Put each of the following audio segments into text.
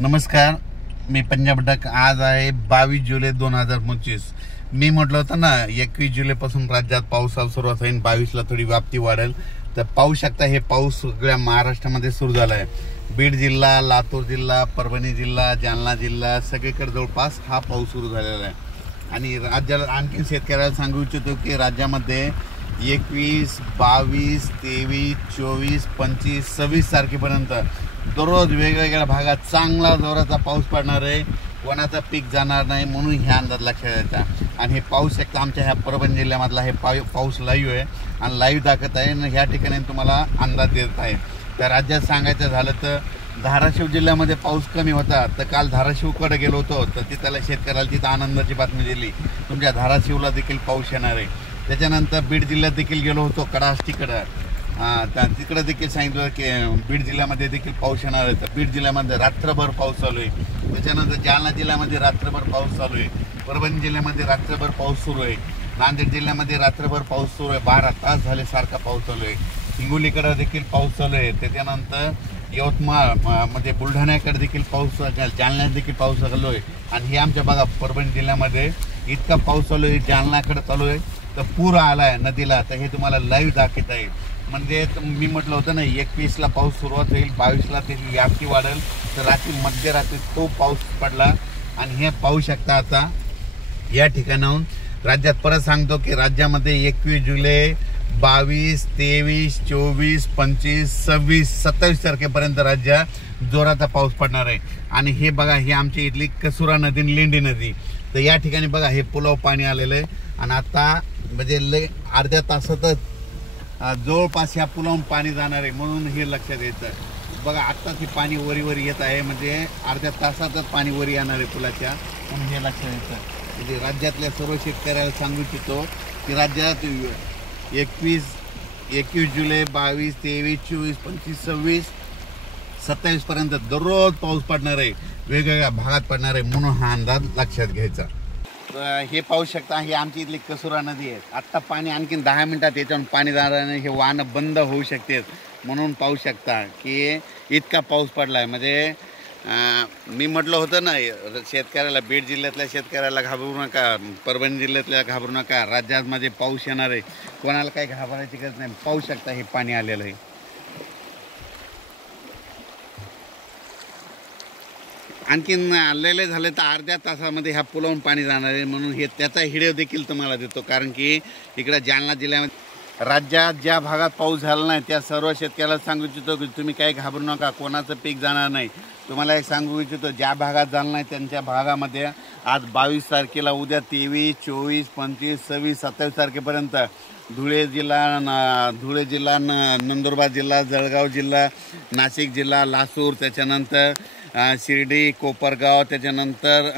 नमस्कार, मी पंजाब डक। आज आहे 22 जुलै 2025। मी म्हटलं होतं ना 21 जुलैपासून राज्यात पावसाला सुरुवात होईल, 22ला थोडी व्याप्ती वाढेल। तर पाहू शकता हे पाऊस सगळ्या महाराष्ट्रामध्ये सुरू झाला आहे। बीड जिल्हा, लातूर जिल्हा, परभणी जिल्हा, जालना जिल्हा सगळीकडे जवळपास हा पाऊस सुरू झालेला आहे। आणि राज्याला आणखी शेतकऱ्याला सांगू इच्छितो की राज्यामध्ये 21, 22, 23, 24, 25, 26 तारखेपर्यंत दररोज वेगवेगळ्या भागात चांगला जोराचा पाऊस पडणार आहे। कोणाचं पीक जाणार नाही म्हणून ह्या अंदाज लक्षात येता। आणि हे पाऊस शकता आमच्या ह्या परभणी जिल्ह्यामधला हे पाऊस लाईव्ह आहे आणि लाईव्ह दाखवत आहे आणि ह्या ठिकाणी तुम्हाला अंदाज देत आहे। तर राज्यात सांगायचं झालं तर धाराशिव जिल्ह्यामध्ये पाऊस कमी होता, तर काल धाराशिवकडे गेलो होतो तर तिथल्या शेतकऱ्याला तिथं आनंदाची बातमी दिली, तुमच्या धाराशिवला देखील पाऊस येणार आहे। त्याच्यानंतर बीड जिल्ह्यात देखील गेलो होतो कडाष्टीकडं, तिकडे देखील सांगितलं की बीड जिल्ह्यामध्ये देखील पाऊस येणार आहे। तर बीड जिल्ह्यामध्ये रात्रभर पाऊस चालू आहे। त्याच्यानंतर जालना जिल्ह्यामध्ये रात्रभर पाऊस चालू आहे। परभणी जिल्ह्यामध्ये रात्रभर पाऊस सुरू आहे। नांदेड जिल्ह्यामध्ये रात्रभर पाऊस सुरू आहे, 12 तास झाले सारखा पाऊस चालू आहे। हिंगोलीकडे देखील पाऊस चालू आहे। त्याच्यानंतर यवतमाळ मध्ये बुलढाण्याकडे देखील पाऊस, जालन्यात देखील पाऊस चालू आहे। आणि हे आमच्या बघा परभणी जिल्ह्यामध्ये इतका पाऊस चालू आहे, जालन्याकडे चालू आहे तर पूर आला आहे नदीला। तर हे तुम्हाला लाईव्ह दाखवत आहे। म्हणजे मी म्हटलं होतं ना 21ला पाऊस सुरुवात होईल, 22ला त्याची व्याप्ती वाढेल। तर रात्री मध्यरात्री खूप पाऊस पडला आणि हे पाहू शकता आता या ठिकाणाहून। राज्यात परत सांगतो की राज्यामध्ये 21 जुलै, 22, 23, 24, 25, 26, 27 तारखेपर्यंत राज्यात जोराचा पाऊस पडणार आहे। आणि हे बघा ही आमची इथली कसुरा नदी आणि लेंडी नदी, तर या ठिकाणी बघा हे पुलाव पाणी आलेलं आहे। आणि आता म्हणजे अर्ध्या तासातच जवळपास ह्या पुलावून पाणी जाणार आहे म्हणून हे लक्षात येतं। बघा आत्ताच हे पाणी वरी येत आहे, म्हणजे अर्ध्या तासातच पाणी वरी येणार आहे पुलाच्या, म्हणून हे लक्षात येतं। म्हणजे राज्यातल्या सर्व शेतकऱ्याला सांगू इच्छितो की राज्यात 21 जुलै, 22, 23, 24, 25, 26, 27 पर्यंत दररोज पाऊस पडणार आहे, वेगवेगळ्या भागात पडणार आहे म्हणून हा अंदाज लक्षात घ्यायचा। हे पाहू शकता ही आमची इथली कसुरा नदी आहे। आत्ता पाणी आणखीन 10 मिनिटात याच्यावरून पाणी जाणार नाही, हे वाहनं बंद होऊ शकते म्हणून पाहू शकता की इतका पाऊस पडला आहे। म्हणजे मी म्हटलं होतं ना शेतकऱ्याला, बीड जिल्ह्यातल्या शेतकऱ्याला घाबरू नका, परभणी जिल्ह्यातल्या घाबरू नका, राज्यामध्ये पाऊस येणार आहे, कोणाला काही घाबरायची गरज नाही। पाहू शकता हे पाणी आलेलं आहे। आणखीन आलेले झाले तर अर्ध्या तासामध्ये ह्या पुलावून पाणी जाणार आहे म्हणून हे त्याचा व्हिडिओ देखील तुम्हाला देतो। कारण की इकडे जालना जिल्ह्यामध्ये राज्यात ज्या भागात पाऊस झाला नाही त्या सर्व शेतकऱ्याला सांगू इच्छितो की तुम्ही काही घाबरू नका, कोणाचं पीक जाणार नाही। तुम्हाला एक सांगू इच्छितो ज्या भागात झालं नाही त्यांच्या भागामध्ये आज 22 तारखेला, उद्या 23, 24, 25, 26, 27 तारखेपर्यंत धुळे जिल्हा, नंदुरबार जिल्हा, जळगाव जिल्हा, नाशिक जिल्हा, लासूर, त्याच्यानंतर शिर्डी, कोपरगाव, त्याच्यानंतर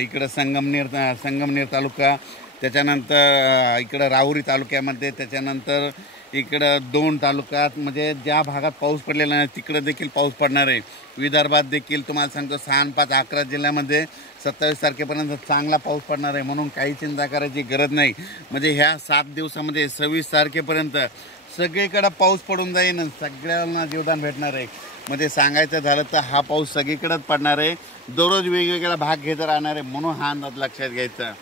इकडं संगमनेर तालुका, त्याच्यानंतर इकडं राहुरी तालुक्यामध्ये, त्याच्यानंतर इकडं 2 तालुक्यात, म्हणजे ज्या भागात पाऊस पडलेला नाही तिकडं देखील पाऊस पडणार आहे। विदर्भात देखील तुम्हाला सांगतो 6, 5, 11 जिल्ह्यामध्ये 27 तारखेपर्यंत चांगला पाऊस पडणार आहे म्हणून काही चिंता करायची गरज नाही। म्हणजे ह्या 7 दिवसामध्ये 26 तारखेपर्यंत सगळीकडे पाऊस पडून जाईल आणि सगळ्यांना जीवदान भेटणार आहे। म्हणजे सांगायचं झालं तर हा पाऊस सगळीकडेच पडणार आहे, दररोज वेगवेगळा भाग घेत राहणार आहे म्हणून हा अंदाज लक्षात घ्यायचा।